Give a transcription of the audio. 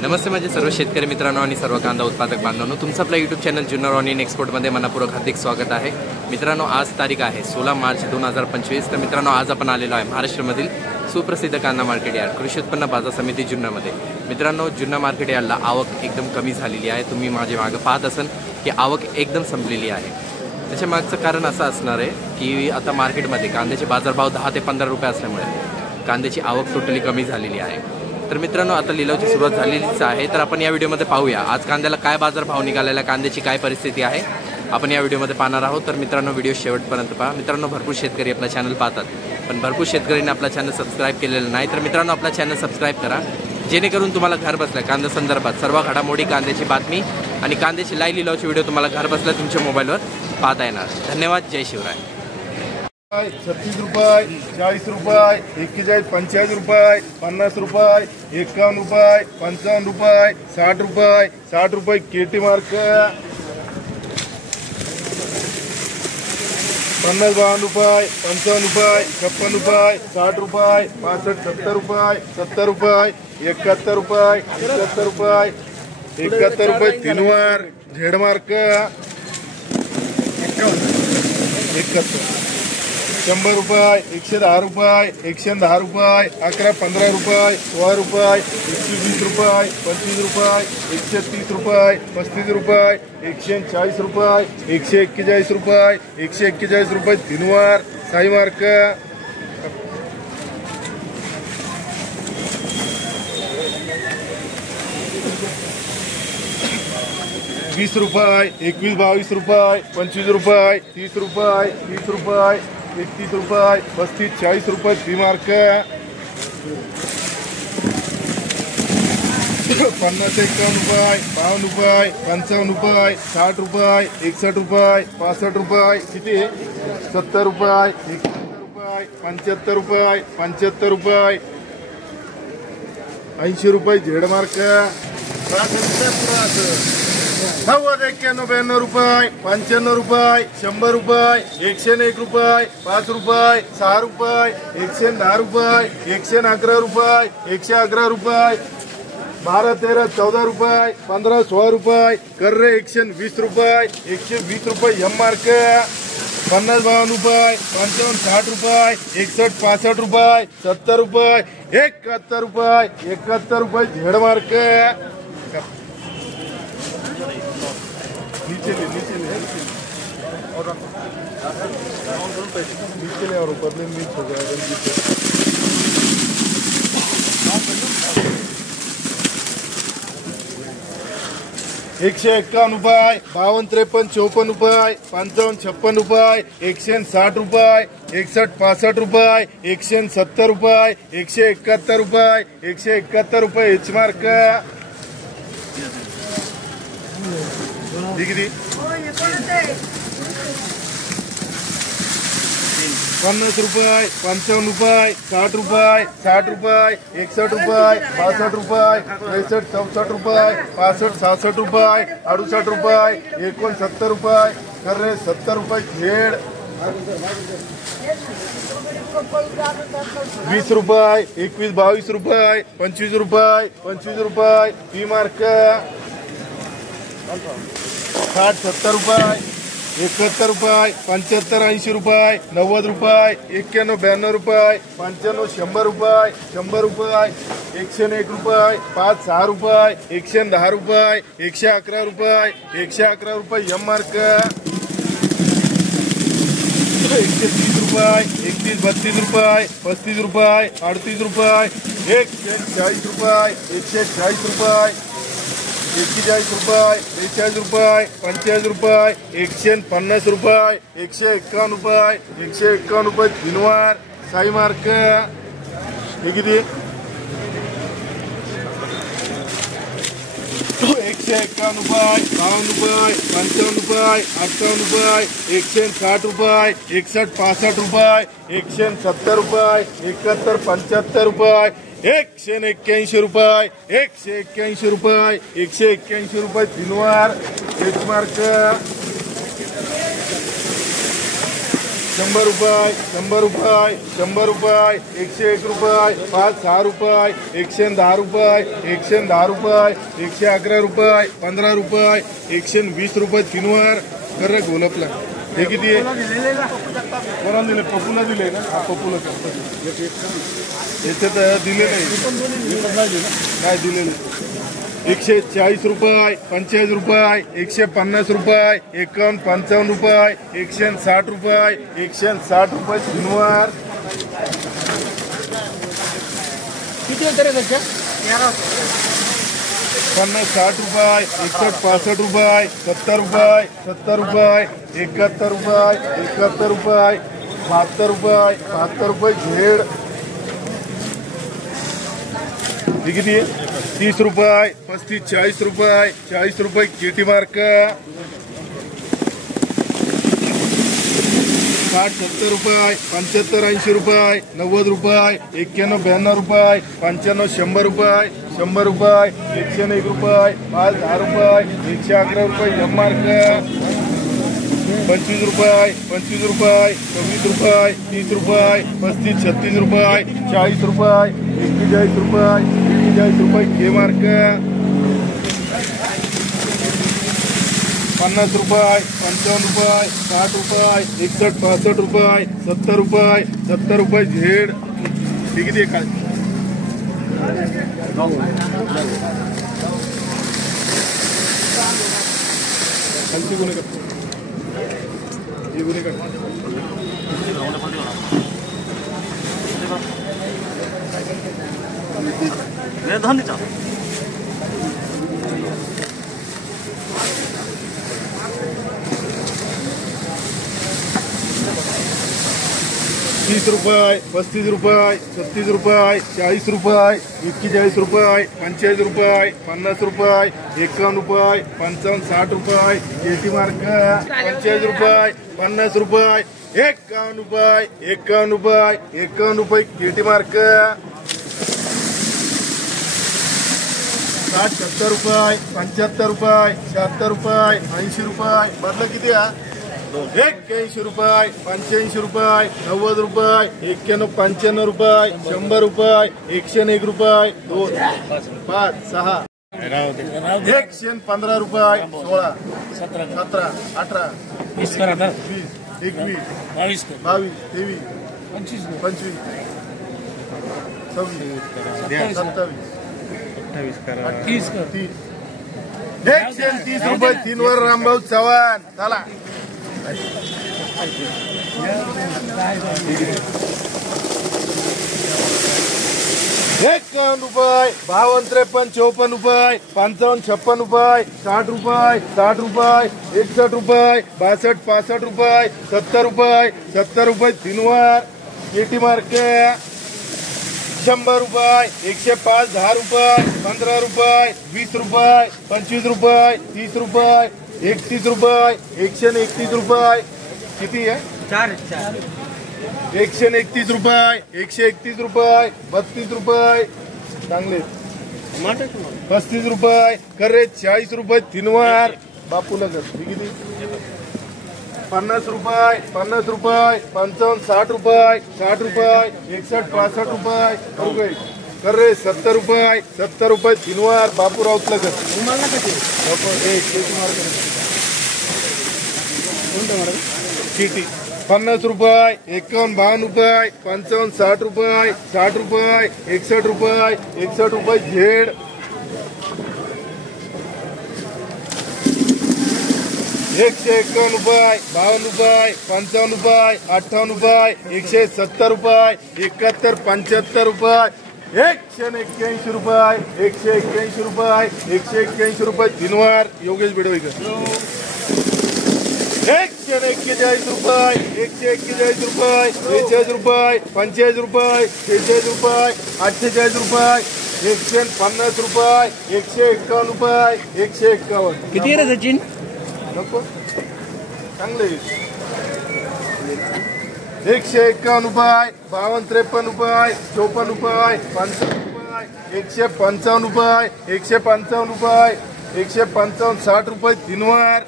नमस्ते माझे सर्व शेतकरी मित्रांनो आणि सर्व कांदा उत्पादक बांधवांनो, तुमचं आपलं यूट्यूब चॅनल जुन्नर ऑनियन एक्सपोर्टमध्ये मनपूर्वक हार्दिक स्वागत आहे। मित्रांनो, आज तारीख आहे 16 मार्च 2025। तर मित्रांनो, आज आपण आलेलो आहे महाराष्ट्रामधील सुप्रसिद्ध कांदा मार्केट यार्ड कृषी उत्पन्न बाजार समिती जुन्नरमध्ये। मित्रांनो, जुन्नर मार्केट यार्डला आवक एकदम कमी झालेली आहे। तुम्ही माझे मागे पाहत असाल की आवक एकदम संपलेली आहे। त्याच्या मागचं कारण असं असणार आहे की आता मार्केटमध्ये कांद्याचे बाजारभाव 10 ते 15 रुपये असल्यामुळे कांद्याची आवक टोटली कमी झालेली आहे। तर मित्रांनो, आता लिलावाची सुरुवात झालेलीच आहे। तर आपण या व्हिडिओमध्ये पाहूया आज कांद्याला काय बाजारभाव निघालेला, कांद्याची काय परिस्थिती आहे, आपण या व्हिडिओमध्ये पाहणार आहोत। तर मित्रांनो, व्हिडिओ शेवटपर्यंत पहा। मित्रांनो, भरपूर शेतकरी आपला चॅनल पाहतात, पण भरपूर शेतकऱ्यांनी आपला चॅनल सबस्क्राईब केलेलं नाही। तर मित्रांनो, आपला चॅनल सबस्क्राईब करा, जेणेकरून तुम्हाला घर बसल्या कांदा संदर्भात सर्व घडामोडी, कांद्याची बातमी आणि कांद्याची लाईव्ह लिलावाची व्हिडिओ तुम्हाला घर बसल्या तुमच्या मोबाईलवर पाहता येणार। धन्यवाद। जय शिवराय। 36 रुपये, 40 रुपये, 41, 45 रुपये, 50 रुपये, 51 रुपये, 55 रुपये, 60 रुपये, 60 रुपये केटी मार्क, 50, 52 रुपये, 55 रुपये, 56 रुपये, 60 रुपये, 65, 70 रुपये, 70 रुपये, 71 रुपये, 71 रुपये, 71 रुपये तीनवार झेड मार्क, 71, 100 रुपये, 110 रुपये, 110 रुपये, 11, 15 रुपये, 16 रुपये, 120 रुपये, 25 रुपये, 130 रुपये, 35 रुपये, 140 रुपये, 141 रुपये, 141 रुपये तीनवार साई मार्क, 20 रुपये, 21, 22 रुपये, 25 रुपये, 30 रुपये, 30 रुपये, 31 रुपये, 35, 40 रुपये ती मार्क, 50, 51 रुपये, 52 रुपये, 55 रुपये, 60 रुपये, 61 रुपये, 65 रुपये, किती 70 रुपये, 71 रुपये, 75 रुपये, 75 रुपये, 80 रुपये झेड मार्क, 90, 91, 92 रुपये, 95 रुपये, 100 रुपये, 101 रुपये, 5 रुपये, 6 रुपये, 110 रुपये, 111 रुपये, 111 रुपये, 12, 13, 14 रुपये, 15, 16 रुपये, कर्रे 120 रुपये, 120 रुपये एम मार्क, 50, 52 रुपये, 55, 60 रुपये, 61, 65 रुपये, 70 रुपये, 71 रुपये, 71 रुपये झेड मार्क, नीचे ले और ऊपर ले नीचे हो गया। 151 रुपये, 52, 53, 54 रुपये, 55, 56 रुपये, 160 रुपये, 61, 65 रुपये, 170 रुपये, 171 रुपये, 171 रुपये एच मार्क, डिग्री 50 रुपये, 55 रुपये, 60 रुपये, 60 रुपये, 61 रुपये, 62 रुपये, 63, 64 रुपये, 65, 66 रुपये, 68 रुपये, 69 रुपये, कर्रे 70 रुपये झेड, 20 रुपये, 21, 22 रुपये, 25 रुपये, 25 रुपये पी मार्क, 60, 70 रुपये, 71 रुपये, 75, 80 रुपये, 90 रुपये, 91, 92 रुपये, 95, 100 रुपये, 100 रुपये, 101 रुपये, 5, 6 रुपये, 110 रुपये, 111 रुपये, 111 रुपये एम मार्क, 130 रुपये, 31, 32 रुपये, 35 रुपये, 38 रुपये, 140 रुपये, 140 रुपये, 41 रुपये, 43 रुपये, 45 रुपये, 150 रुपये, 151 रुपये, 151 रुपये तीनवार साई मार्क, हे किती 151 रुपये, 52 रुपये, 55 रुपये, 58 रुपये, 160 रुपये, 61, 65 रुपये, 170 रुपये, 71, 75 रुपये, 181 रुपये, 181 रुपये, 181 रुपये तीनवार एच मार्क, 100 रुपये 100 रुपये 100 रुपये 101 रुपये 5-6 रुपये 110 रुपये 110 रुपये 111 रुपये 15 रुपये 120 रुपये तीनवर कर रे गोलपला हे किती आहे कोणाला दिले पप्पूला दिले ना पप्पूला याच्यात दिले नाही दिलेले 140 रुपये 45 रुपये 150 रुपये 51-55 रुपये 160 रुपये 160 रुपये तीनवर किती होते रे त्याच्या 50-60 रुपये 61-65 रुपये 70 रुपये 70 रुपये 71 रुपये 71 रुपये 72 रुपये 72 रुपये झेड हे किती आहे 30 रुपये 35-40 रुपये 40 रुपये केटी मार्क 60-70 रुपये 75-80 रुपये 90 रुपये 91-92 रुपये 95-100 रुपये 100 रुपये 101 रुपये 5-10 रुपये 111 रुपये एम मार्क 25 रुपये 26 रुपये 26 रुपये 30 रुपये 35-36 रुपये 40 रुपये 41 रुपये 41 रुपये के मार्क 50 रुपये 55 रुपये 60 रुपये 61-65 रुपये 70 रुपये 70 रुपये झेड हे किती आहे काय खालची गुन्हे करतो हे गुन्हे करतो धनीचा 30 रुपये 35 रुपये 36 रुपये 40 रुपये 41 रुपये 45 रुपये 50 रुपये 51 रुपये 55-60 रुपये केटी मार्क 45 रुपये 50 रुपये 51 रुपये 51 रुपये 51 रुपये केटी मार्क 60-70 रुपये 75 रुपये 76 रुपये 80 रुपये बदला किती आहे 81 रुपये 85 रुपये 90 रुपये 91-95 रुपये 100 रुपये 101 रुपये 2-5-6 115 रुपये 16 17 18 20 21 22 23 25 26 27 28 30 130 रुपये तीनवर रामभाऊ चव्हाण चला 51 रुपये 52-53-54 रुपये 55-56 रुपये 60 रुपये 60 रुपये 61 रुपये 62-65 रुपये 70 रुपये 70 रुपये तीनवर केटी मार्क 100 रुपये 105-10 रुपये 15 रुपये 20 रुपये 25 रुपये 30 रुपये 31 रुपये 131 रुपये किती आहे 131 रुपये 131 रुपये 32 रुपये चांगले 35 रुपये करे 40 रुपये तीनवर बापूला कर किती 50 रुपये 50 रुपये 55-60 रुपये 60 रुपये 61-65 रुपये कर रे 70 रुपये 70 रुपये तीनवर बापूरावला कर किती 50 रुपये 51-52 रुपये 55-60 रुपये 60 रुपये 61 रुपये 61 रुपये झेड 151 रुपये 52 रुपये 55 रुपये 58 रुपये 170 रुपये 71-75 रुपये 181 रुपये 181 रुपये 181 रुपये तीनवर योगेश बेडवेकर 141 रुपये 141 रुपये 42 रुपये 45 रुपये 46 रुपये 48 रुपये 150 रुपये 151 रुपये 151 किती आहे रे सचिन नको चांगले 151 रुपये 52-53 रुपये 54 रुपये 55 रुपये 155 रुपये 155 रुपये 155-60 रुपये तीनवर